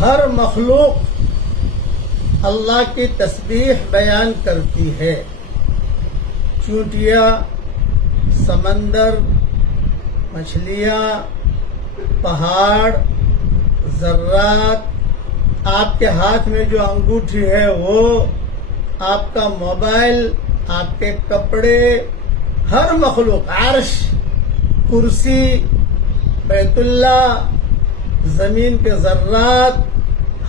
ہر مخلوق اللہ کی تسبیح بیان کرتی ہے. چونٹیاں، سمندر، مچھلیاں، پہاڑ، ذرات، آپ کے ہاتھ میں جو انگوٹھی ہے وہ، آپ کا موبائل، آپ کے کپڑے، ہر مخلوق، عرش، کرسی، بیت اللہ، زمین کے ذرات،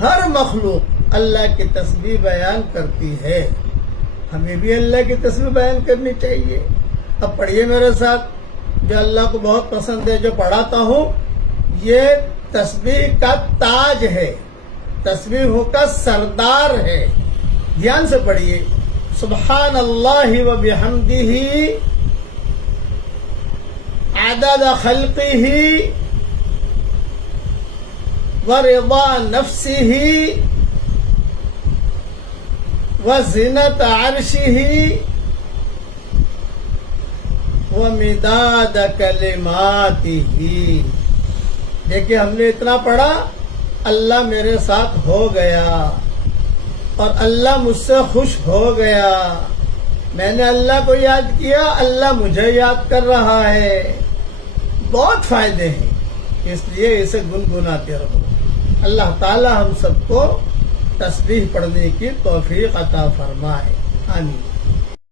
ہر مخلوق اللہ کی تسبیح بیان کرتی ہے. ہمیں بھی اللہ کی تسبیح بیان کرنی چاہیے. اب پڑھیے میرے ساتھ، جو اللہ کو بہت پسند ہے، جو پڑھاتا ہوں، یہ تسبیح کا تاج ہے، تسبیحوں کا سردار ہے. دھیان سے پڑھیے. سبحان اللہ و بحمدہ عدد خلقہ ورضا نفسہ وزنت عرشہ ومداد کلماتہ. دیکھیے، ہم نے اتنا پڑھا، اللہ میرے ساتھ ہو گیا اور اللہ مجھ سے خوش ہو گیا. میں نے اللہ کو یاد کیا، اللہ مجھے یاد کر رہا ہے. بہت فائدے ہیں، اس لیے اسے گنگناتے رہو. اللہ تعالی ہم سب کو تسبیح پڑھنے کی توفیق عطا فرمائے. آمین.